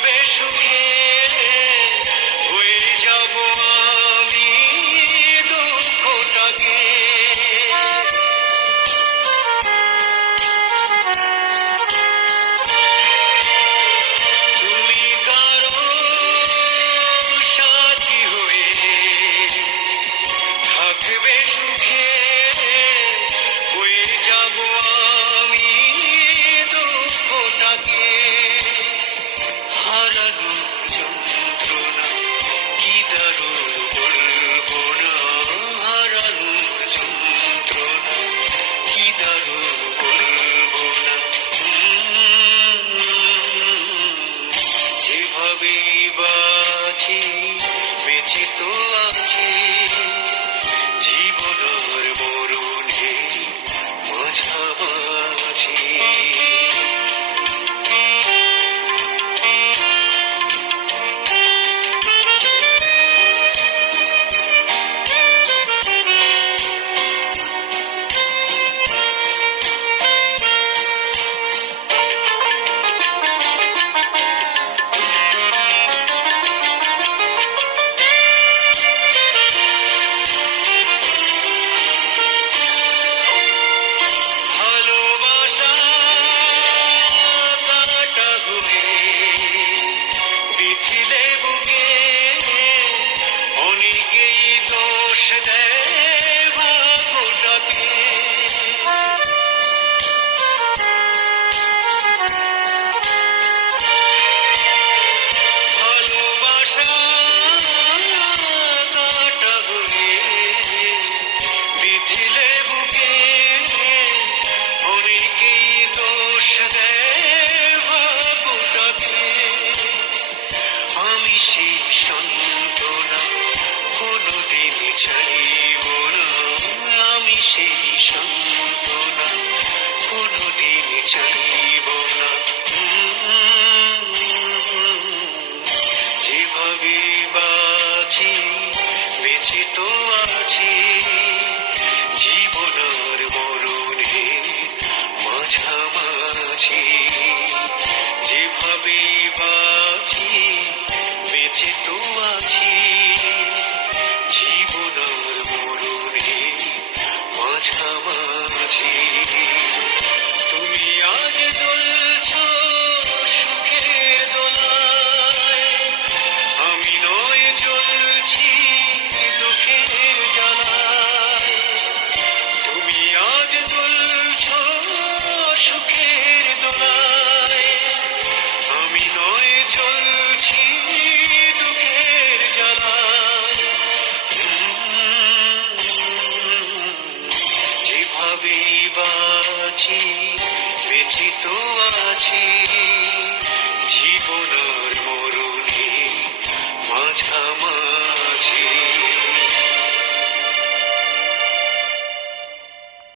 থাকবে সুখে হয়ে যাব আমি দুঃখটাকে। তুমি কারো সাথী হয়ে থাকবে সুখে হয়ে যাব আমি দুঃখটাকে। হারানোর যন্ত্রণা কি দারুণ বলবো না, হারানোর যন্ত্রণা কি দারুণ বলবো না। যেভাবেই বাঁচি বেঁচে তো আছি, জীবন আর মরণে মাঝামাঝি। ভালোবাসা কাটা ঘুরে বিথিলে বুকে অনেকেই দোষ দেয় ভাগ্যটাকে। ভালোবাসা কাটা ঘুরে বিথিলে বুকে অনেকেই দোষ দেয় ভাগ্যটাকে। আমি সেই সান্ত্বনা কোনোদিন চাইব না, আমি সেই সান্ত্বনা কোনোদিন চাইব না। যেভাবে বাঁচি বেঁচে তো আছি, জীবন আর মরণে মাঝামাঝি। যেভাবে বাঁচি বেঁচে তো আছি, জীবন আর মরণে মাঝামাঝি। তুমি আজ চলছ সুখের দোলায়, আমি নয় চলছি দুঃখের জ্বালায়। তুমি আজ চলছ সুখের দোলায়, আমি নয় চলছি দুঃখের জ্বালায়। যেভাবেই বাঁচি বেঁচে তো আছি, জীবন আর মরণে মাঝামাঝি।